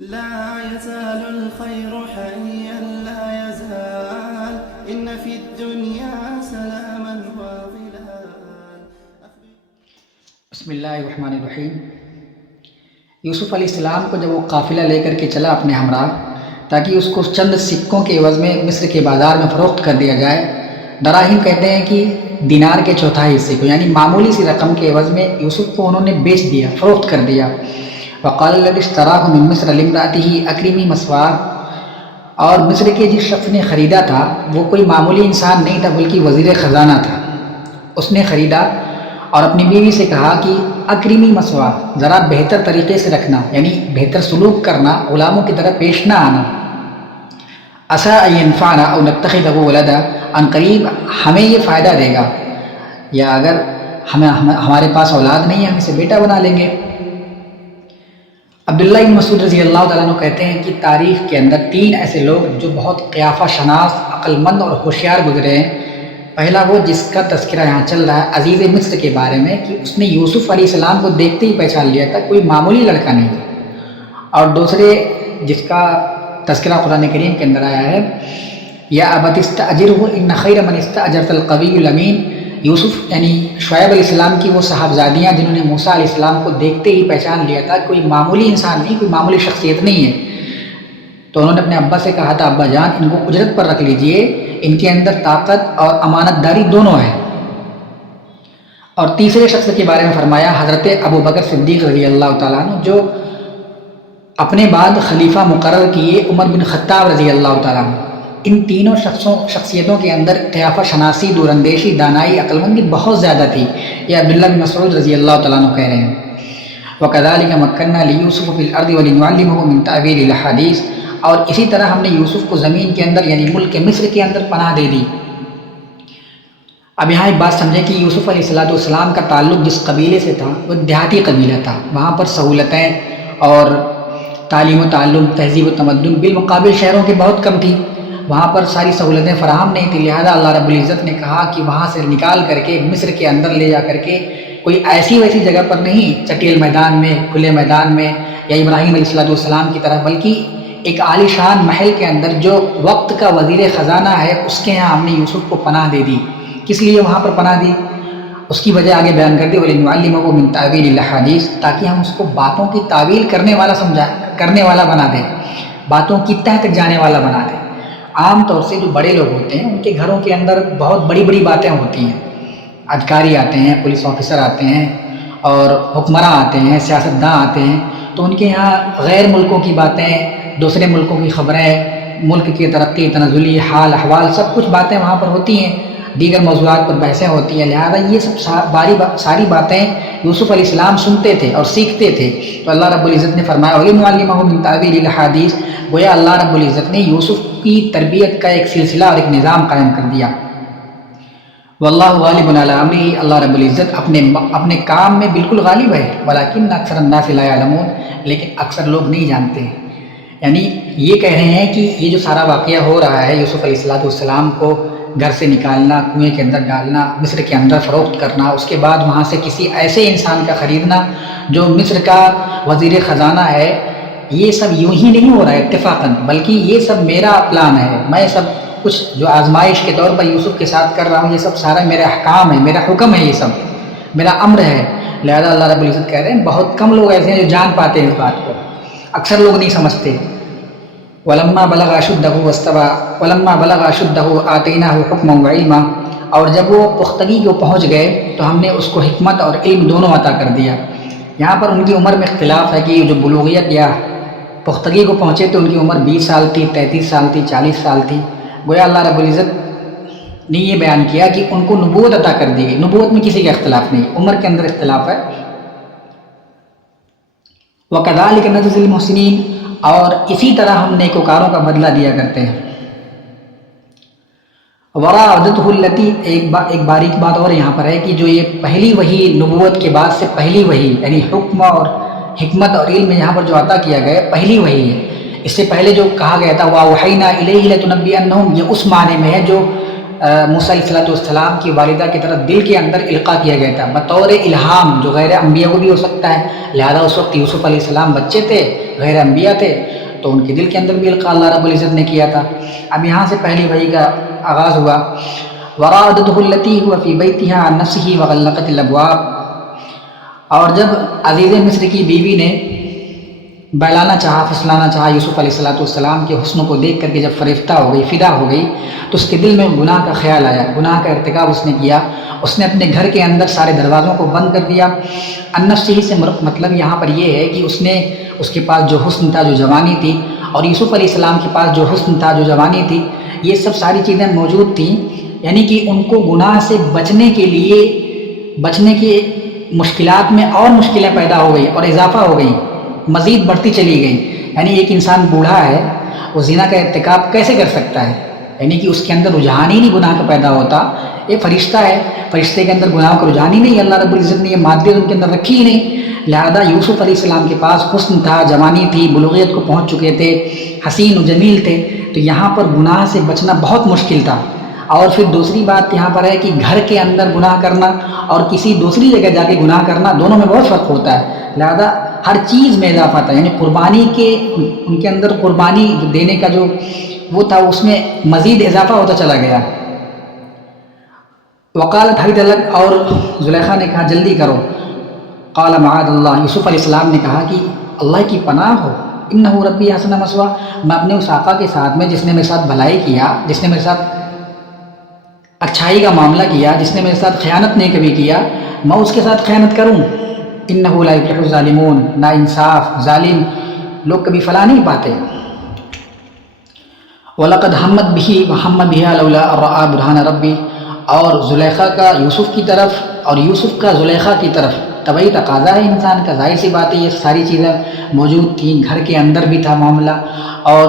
لا يزال الخير حيا لا يزال إن في الدنيا سلاما وظلال. بسم اللہ الرحمن الرحیم۔ یوسف علیہ السلام کو جب وہ قافلہ لے کر کے چلا اپنے ہمراہ تاکہ اس کو چند سکوں کے عوض میں مصر کے بازار میں فروخت کر دیا جائے، دراہیم کہتے ہیں کہ دینار کے چوتھائی حصے کو، یعنی معمولی سی رقم کے عوض میں یوسف کو انہوں نے بیچ دیا، فروخت کر دیا۔ وقال الذی اشتراه من مصر لامرأته اکرمی مثواه، اور مصر کے جس شخص نے خریدا تھا وہ کوئی معمولی انسان نہیں تھا بلکہ وزیر خزانہ تھا۔ اس نے خریدا اور اپنی بیوی سے کہا کہ اکرمی مثواہ، ذرا بہتر طریقے سے رکھنا، یعنی بہتر سلوک کرنا، غلاموں کی طرح پیش نہ آنا۔ عسیٰ ان ینفعنا او نتخذہ ولدا، ان قریب ہمیں یہ فائدہ دے گا، یا اگر ہمارے پاس اولاد نہیں ہے ہم اسے بیٹا بنا لیں گے۔ عبداللہ بن مسعود رضی اللہ تعالیٰ عنہ کہتے ہیں کہ تاریخ کے اندر تین ایسے لوگ جو بہت قیافہ شناس، عقل مند اور ہوشیار گزرے ہیں۔ پہلا وہ جس کا تذکرہ یہاں چل رہا ہے عزیز مصر کے بارے میں، کہ اس نے یوسف علیہ السلام کو دیکھتے ہی پہچان لیا تھا، کوئی معمولی لڑکا نہیں تھا۔ اور دوسرے جس کا تذکرہ قرآن کریم کے اندر آیا ہے، یا ابت استاجرہ ان خیر من استاجرت القوی الامین، یوسف یعنی شعیب علیہ السلام کی وہ صاحبزادیاں جنہوں نے موسیٰ علیہ السلام کو دیکھتے ہی پہچان لیا تھا، کوئی معمولی انسان نہیں، کوئی معمولی شخصیت نہیں ہے۔ تو انہوں نے اپنے ابا سے کہا تھا، ابا جان ان کو اجرت پر رکھ لیجئے، ان کے اندر طاقت اور امانت داری دونوں ہے۔ اور تیسرے شخص کے بارے میں فرمایا حضرت ابو بکر صدیق رضی اللہ تعالیٰ عنہ، جو اپنے بعد خلیفہ مقرر کیے عمر بن خطاب رضی اللہ تعالیٰ عنہ۔ ان تینوں شخصیتوں کے اندر قیافہ شناسی، دوراندیشی، دانائی، عقلمندی بہت زیادہ تھی۔ یہ عبداللہ بن مسعود رضی اللہ تعالیٰ عنہ کہہ رہے ہیں۔ وَكَذَلِكَ مَكَّنَّا لِيُوسُفَ فِي الْأَرْضِ وَلِنُعَلِّمَهُ مِن تَأْوِيلِ الْأَحَادِيثِ، اور اسی طرح ہم نے یوسف کو زمین کے اندر یعنی ملک مصر کے اندر پناہ دے دی۔ اب یہاں ایک بات سمجھیں کہ یوسف علیہ السلام کا تعلق جس قبیلے سے تھا وہ دیہاتی قبیلہ تھا، وہاں پر سہولتیں اور تعلیم و تعلم، تہذیب و تمدن بالمقابل شہروں کے بہت کم تھی، وہاں پر ساری سہولتیں فراہم نہیں تھیں، لہذا اللہ رب العزت نے کہا کہ وہاں سے نکال کر کے مصر کے اندر لے جا کر کے کوئی ایسی ویسی جگہ پر نہیں، چٹیل میدان میں، کھلے میدان میں، یا ابراہیم علیہ السلام کی طرح، بلکہ ایک عالی شان محل کے اندر جو وقت کا وزیر خزانہ ہے اس کے ہاں ہم نے یوسف کو پناہ دے دی۔ کس لیے وہاں پر پناہ دی؟ اس کی وجہ آگے بیان کر دی، وَلِنُعَلِّمَهُ مِن تَأْوِيلِ الْأَحَادِيثِ، تاکہ ہم اس کو باتوں کی تعویل کرنے والا بنا دیں، باتوں کی تہ تک جانے والا بنا دیں۔ عام طور سے جو بڑے لوگ ہوتے ہیں ان کے گھروں کے اندر بہت بڑی بڑی باتیں ہوتی ہیں، ادھکاری آتے ہیں، پولیس آفیسر آتے ہیں، اور حکمراں آتے ہیں، سیاستداں آتے ہیں، تو ان کے یہاں غیر ملکوں کی باتیں، دوسرے ملکوں کی خبریں، ملک کی ترقی، تنزلی حال احوال، سب کچھ باتیں وہاں پر ہوتی ہیں، دیگر موضوعات پر بحثیں ہوتی ہیں، لہذا یہ سب ساری باتیں یوسف علیہ السلام سنتے تھے اور سیکھتے تھے۔ تو اللہ رب العزت نے فرمایا وَلِنُعَلِّمَهُ مِن تَأْوِيلِ الْأَحَادِيثِ، گویا اللہ رب العزت نے یوسف کی تربیت کا ایک سلسلہ اور ایک نظام قائم کر دیا۔ واللہ غالب علی امرہ، اللہ رب العزت اپنے کام میں بالکل غالب ہے، ولیکن اکثر الناس لا یعلمون، لیکن اکثر لوگ نہیں جانتے ہیں۔ یعنی یہ کہہ رہے ہیں کہ یہ جو سارا واقعہ ہو رہا ہے، یوسف علیہ السلام کو گھر سے نکالنا، کنویں کے اندر ڈالنا، مصر کے اندر فروخت کرنا، اس کے بعد وہاں سے کسی ایسے انسان کا خریدنا جو مصر کا وزیر خزانہ ہے، یہ سب یوں ہی نہیں ہو رہا ہے اتفاقاً، بلکہ یہ سب میرا پلان ہے، میں سب کچھ جو آزمائش کے طور پر یوسف کے ساتھ کر رہا ہوں، یہ سب سارا میرا احکام ہے، میرا حکم ہے، یہ سب میرا امر ہے۔ لہذا اللہ رب العزت کہہ رہے ہیں بہت کم لوگ ایسے ہیں جو جان پاتے ہیں اس بات کو، اکثر لوگ نہیں سمجھتے۔ وَلَمَّا بَلَغَ أَشُدَّهُ وَاسْتَوَىٰ وَلَمَّا بَلَغَ أَشُدَّهُ آتَيْنَاهُ حُكْمًا وَعِلْمًا، اور جب وہ پختگی کو پہنچ گئے تو ہم نے اس کو حکمت اور علم دونوں عطا کر دیا۔ یہاں پر ان کی عمر میں اختلاف ہے کہ جو بلوغیت یا پختگی کو پہنچے تو ان کی عمر 20 سال تھی، 33 سال تھی، 40 سال تھی۔ گویا اللہ رب العزت نے یہ بیان کیا کہ ان کو نبوت عطا کر دی گئی، نبوت میں کسی کا اختلاف نہیں، عمر کے اندر اختلاف ہے۔ وَكَذَلِكَ نَجْزِي الْمُحْسِنِينَ، اور اسی طرح ہم نیکوکاروں کا بدلہ دیا کرتے ہیں۔ وَرَاوَدَتْهُ الَّتِي، ایک باریک بات اور یہاں پر ہے کہ جو یہ پہلی وحی نبوت کے بعد سے پہلی وحی یعنی حکم اور حکمت اور علم یہاں پر جو عطا کیا گیا پہلی وحی ہے۔ اس سے پہلے جو کہا گیا تھا وَأَوْحَيْنَا إِلَيْهِ لَتُنَبِّئَنَّهُمْ، یہ اس معنی میں ہے جو موسیٰ علیہ السلام کی والدہ کی طرف دل کے اندر القاء کیا گیا تھا بطور الہام، جو غیر انبیاء کو بھی ہو سکتا ہے، لہذا اس وقت یوسف علیہ السلام بچے تھے، غیر انبیاء تھے، تو ان کے دل کے اندر بھی القاء اللہ رب العزت نے کیا تھا۔ اب یہاں سے پہلی وحی کا آغاز ہوا، وراودته التي هو في بيتها عن نفسه وغلقت الابواب، اور جب عزیز مصر کی بیوی نے بہلانا چاہا، پھسلانا چاہا یوسف علیہ السلام کے حسن کو دیکھ کر کے جب فریفتہ ہو گئی، فدا ہو گئی، تو اس کے دل میں گناہ کا خیال آیا، گناہ کا ارتکاب اس نے کیا۔ اس نے اپنے گھر کے اندر سارے دروازوں کو بند کر دیا۔ النفسہ سے مطلب یہاں پر یہ ہے کہ اس کے پاس جو حسن تھا، جو جوانی تھی، اور یوسف علیہ السلام کے پاس جو حسن تھا، جو جوانی تھی، یہ سب ساری چیزیں موجود تھیں، یعنی کہ ان کو گناہ سے بچنے کے مشکلات میں اور مشکلیں پیدا ہو گئی اور اضافہ ہو گئی، مزید بڑھتی چلی گئی۔ یعنی ایک انسان بوڑھا ہے، وہ زنا کا ارتکاب کیسے کر سکتا ہے؟ یعنی کہ اس کے اندر رجحان ہی نہیں گناہ کا پیدا ہوتا۔ یہ فرشتہ ہے، فرشتے کے اندر گناہ کا رجحان ہی نہیں، اللہ رب العزت نے یہ مادیت ان کے اندر رکھی ہی نہیں۔ لہذا یوسف علیہ السلام کے پاس حسن تھا، جوانی تھی، بلوغیت کو پہنچ چکے تھے، حسین و جمیل تھے، تو یہاں پر گناہ سے بچنا بہت مشکل تھا۔ اور پھر دوسری بات یہاں پر ہے کہ گھر کے اندر گناہ کرنا اور کسی دوسری جگہ جا کے گناہ کرنا، دونوں میں بہت فرق ہوتا ہے۔ لہذا ہر چیز میں اضافہ تھا، یعنی قربانی کے ان کے اندر قربانی دینے کا جو وہ تھا، اس میں مزید اضافہ ہوتا چلا گیا۔ وقالت حیت لک، اور زلیخا نے کہا جلدی کرو۔ قال معاذ اللہ، یوسف علیہ السلام نے کہا کہ اللہ کی پناہ ہو، انہ ربی حسن مثوا، میں اپنے اس آقا کے ساتھ میں جس نے میرے ساتھ بھلائی کیا، جس نے میرے ساتھ اچھائی کا معاملہ کیا، جس نے میرے ساتھ خیانت نہیں کبھی کیا، میں اس کے ساتھ خیانت کروں؟ انہ لا یفلح الظالمون، نا انصاف ظالم لوگ کبھی فلاح نہیں پاتے۔ وَلَقَدْ هَمَّتْ بِهِ وَهَمَّ بِهَا لَوْلَا أَن رَأَىٰ بُرْهَانَ رَبِّهِ، اور زلیخا کا یوسف کی طرف اور یوسف کا زلیخا کی طرف طبعی تقاضا ہے انسان کا، ظاہر سی بات ہے، یہ ساری چیزیں موجود تھیں، گھر کے اندر بھی تھا معاملہ، اور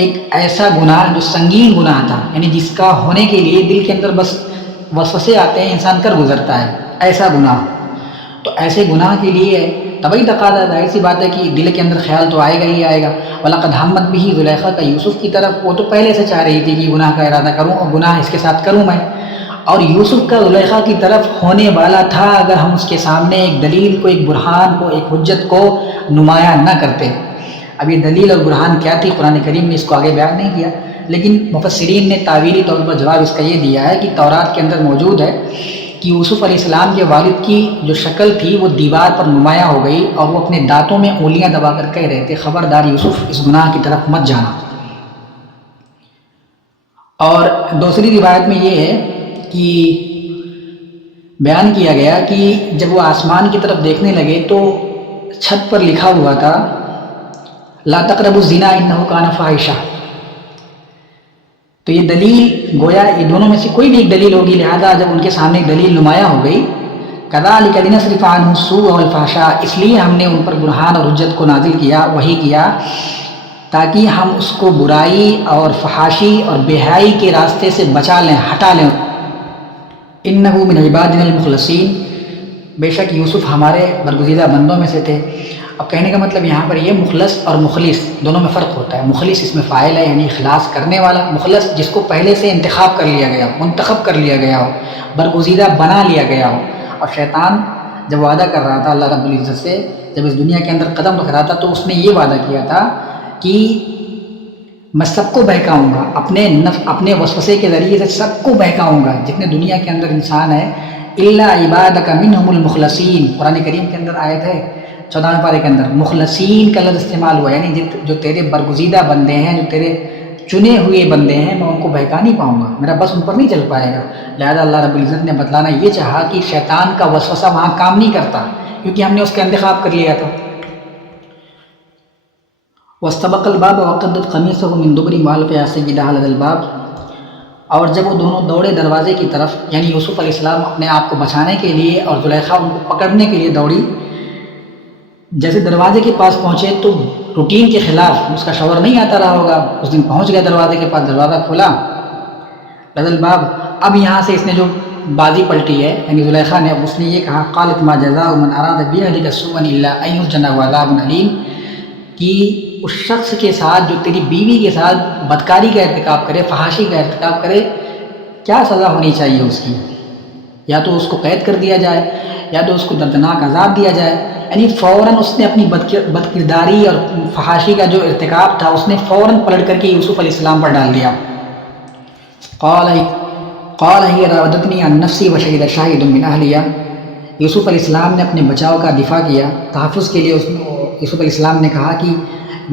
ایک ایسا گناہ جو سنگین گناہ تھا، یعنی جس کا ہونے کے لیے دل کے اندر بس وسوسے آتے ہیں، انسان کر گزرتا ہے ایسا گناہ۔ تو ایسے گناہ کے لیے طبعی تقاضا، ظاہر سی بات ہے کہ دل کے اندر خیال تو آئے گا ہی آئے گا۔ وَلَقَدْ هَمَّتْ بِهِ، زلیخا کا یوسف کی طرف، وہ تو پہلے سے چاہ رہی تھی کہ گناہ کا ارادہ کروں اور گناہ اس کے ساتھ کروں میں، اور یوسف کا زلیخا کی طرف ہونے والا تھا اگر ہم اس کے سامنے ایک دلیل کو، ایک برہان کو، ایک حجت کو نمایاں نہ کرتے۔ اب یہ دلیل اور برہان کیا تھی، قرآن کریم نے اس کو آگے بیان نہیں کیا، لیکن مفسرین نے تعویلی طور پر جواب اس کا یہ دیا ہے کہ تورات کے اندر موجود ہے کہ یوسف علیہ السلام کے والد کی جو شکل تھی وہ دیوار پر نمایاں ہو گئی، اور وہ اپنے دانتوں میں انگلیاں دبا کر کہہ رہے تھے خبردار یوسف اس گناہ کی طرف مت جانا۔ اور دوسری روایت میں یہ ہے کہ بیان کیا گیا کہ جب وہ آسمان کی طرف دیکھنے لگے تو چھت پر لکھا ہوا تھا لا تقربوا الزنا انہ کان فاحشہ۔ تو یہ دلیل گویا یہ دونوں میں سے کوئی بھی ایک دلیل ہوگی، لہذا جب ان کے سامنے ایک دلیل نمایاں ہو گئی، کذالک لنصرف عنہ السوء والفحشاء، اس لیے ہم نے ان پر برہان اور حجت کو نازل کیا، وحی کیا، تاکہ ہم اس کو برائی اور فحاشی اور بے حیائی کے راستے سے بچا لیں، ہٹا لیں۔ انہ من عبادنا المخلصین، بے شک یوسف ہمارے برگزیدہ بندوں میں سے تھے۔ اب کہنے کا مطلب یہاں پر یہ مخلص اور مخلص دونوں میں فرق ہوتا ہے۔ مخلص اس میں فاعل ہے، یعنی اخلاص کرنے والا، مخلص جس کو پہلے سے انتخاب کر لیا گیا ہو، منتخب کر لیا گیا ہو، برگزیدہ بنا لیا گیا ہو۔ اور شیطان جب وعدہ کر رہا تھا اللہ رب العزت سے، جب اس دنیا کے اندر قدم رکھ رہا تھا، تو اس نے یہ وعدہ کیا تھا کہ میں سب کو بہکاؤں گا، اپنے وسوسے کے ذریعے سے سب کو بہکاؤں گا، جتنے دنیا کے اندر انسان ہے، الا عبادک منہم المخلصین۔ قرآن کریم کے اندر آیت ہے 14 پارے کے اندر مخلصین کا لفظ استعمال ہوا، یعنی جو تیرے برگزیدہ بندے ہیں، جو تیرے چنے ہوئے بندے ہیں، میں ان کو بہکا نہیں پاؤں گا، میرا بس ان پر نہیں چل پائے گا۔ لہذا اللہ رب العزت نے بتلانا یہ چاہا کہ شیطان کا وسوسہ وہاں کام نہیں کرتا، کیونکہ ہم نے اس کا انتخاب کر لیا تھا۔ واستبق الباب وقدت قمیصہ من دبر والف یا سیدہ لدى الباب، اور جب وہ دونوں دوڑے دروازے کی طرف، یعنی یوسف علیہ السلام اپنے آپ کو بچانے کے لیے اور زلیخا ان کو پکڑنے کے لیے دوڑی، جیسے دروازے کے پاس پہنچے تو روٹین کے خلاف اس کا شوہر نہیں آتا رہا ہوگا، اس دن پہنچ گیا دروازے کے پاس، دروازہ کھولا لدى الباب۔ اب یہاں سے اس نے جو بازی پلٹی ہے، یعنی زلیخا نے، اس نے یہ کہا قالت ما جزاء من اراد بأهلك سوءا الا ان يسجن وعذاب الیم، کہ اس شخص کے ساتھ جو تیری بیوی کے ساتھ بدکاری کا ارتکاب کرے، فحاشی کا ارتکاب کرے، کیا سزا ہونی چاہیے اس کی؟ یا تو اس کو قید کر دیا جائے، یا تو اس کو دردناک عذاب دیا جائے، یعنی فوراً اس نے اپنی بد کرداری اور فحاشی کا جو ارتکاب تھا اس نے فوراً پلٹ کر کے یوسف علیہ السلام پر ڈال دیا. قال هي راودتني عن نفسي وشهد شاهد من اهلها. یوسف علیہ السلام نے اپنے بچاؤ کا دفاع کیا, تحفظ کے لیے. یوسف علیہ السلام نے کہا کہ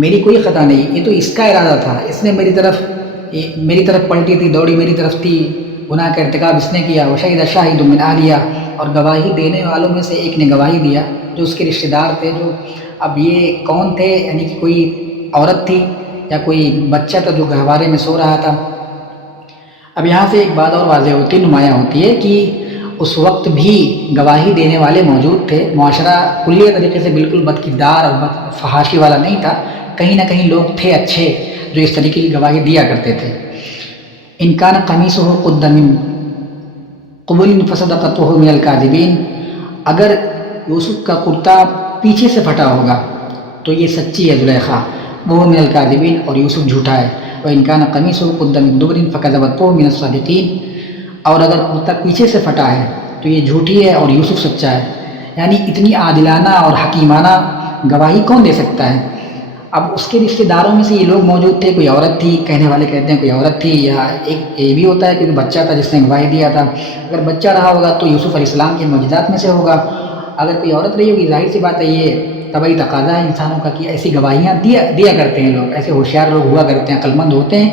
میری کوئی خطا نہیں, یہ تو اس کا ارادہ تھا, اس نے میری طرف پلٹی تھی, دوڑی میری طرف تھی, گناہ کا ارتکاب اس نے کیا. وشہد شاہد من اہلها, اور گواہی دینے والوں میں سے ایک نے گواہی دیا جو اس کے رشتہ دار تھے. جو اب یہ کون تھے, یعنی کہ کوئی عورت تھی یا کوئی بچہ تھا جو گہوارے میں سو رہا تھا. اب یہاں سے ایک بات اور واضح ہوتی نمایاں ہوتی ہے کہ اس وقت بھی گواہی دینے والے موجود تھے. معاشرہ کلیہ طریقے سے بالکل بد کردار اور بد فحاشی والا نہیں تھا, کہیں نہ کہیں لوگ تھے اچھے جو اس طریقے کی گواہی دیا کرتے تھے. ان کان قمیصہ قد من قبل فصدقته من الکاذبین, اگر یوسف کا کرتا پیچھے سے پھٹا ہوگا تو یہ سچی ہے زلیخا, وہ من الکاذبین, اور یوسف جھوٹا ہے. وَإِنْ كَانَ قَمِيصُهُ قُدَّ مِن دُبُرٍ فَكَذَبَتْهُ مِنَ الصَّادِقِينَ, اور اگر کرتا پیچھے سے پھٹا ہے تو یہ جھوٹی ہے اور یوسف سچا ہے. یعنی اتنی عادلانہ اور حکیمانہ گواہی کون دے سکتا ہے؟ اب اس کے رشتہ داروں میں سے یہ لوگ موجود تھے, کوئی عورت تھی, کہنے والے کہتے ہیں کوئی عورت تھی, یا ایک یہ بھی ہوتا ہے کہ بچہ تھا جس نے گواہی دیا تھا. اگر بچہ رہا ہوگا تو یوسف علیہ السلام کے معجزات میں سے ہوگا, اگر کوئی عورت رہی ہوگی ظاہر سی بات ہے یہ طبعی تقاضا ہے انسانوں کا کہ ایسی گواہیاں دیا کرتے ہیں لوگ, ایسے ہوشیار لوگ ہوا کرتے ہیں, عقل مند ہوتے ہیں.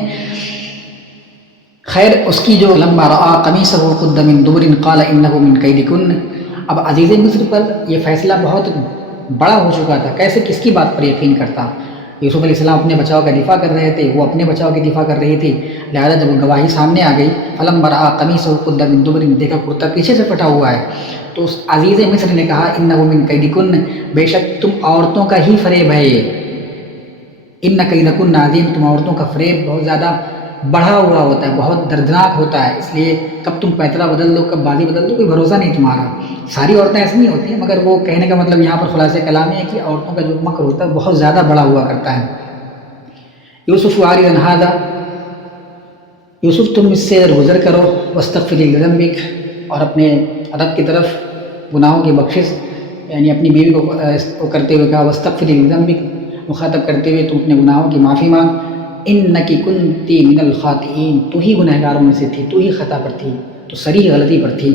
خیر اس کی جو لما رآ قمیصہ قد من دبر قال انہ من کیدکن, اب عزیز مصر پر یہ فیصلہ بہت بڑا ہو چکا تھا, کیسے کس کی بات پر یقین کرتا. یوسف علیہ السلام اپنے بچاؤ کا دفاع کر رہے تھے, وہ اپنے بچاؤ کی دفاع کر رہی تھی, لہذا جب گواہی سامنے آ گئی فلما رآ قمیصہ قد من دبر, دیکھا کرتا پیچھے سے پھٹا ہوا ہے, تو اس عزیز مصر نے کہا انہ من کیدکن, بے شک تم عورتوں کا ہی فریب ہے یہ. ان کیدکن عظیم, تم عورتوں کا فریب بہت زیادہ بڑھا ہوا ہوتا ہے, بہت دردناک ہوتا ہے, اس لیے کب تم پیترا بدل دو کب بازی بدل دو کوئی بھروسہ نہیں تمہارا. ساری عورتیں ایسی نہیں ہوتی ہیں, مگر وہ کہنے کا مطلب یہاں پر خلاصہ کلام ہے کہ عورتوں کا جو مکر ہوتا ہے بہت زیادہ بڑا ہوا کرتا ہے. یوسف عارض عن ھذا, یوسف تم اس سے گزر کرو, واستغفری لذنبک, اور اپنے رب کی طرف گناہوں کی بخشش, یعنی اپنی بیوی کو کرتے ہوئے کہا واستغفری لذنبک, مخاطب کرتے ہوئے تم اپنے گناہوں کی معافی مانگ. انکی کنتی من الخاطئین, تو ہی گنہگاروں میں سے تھی, تو ہی خطا پر تھی, تو صریح غلطی پر تھی.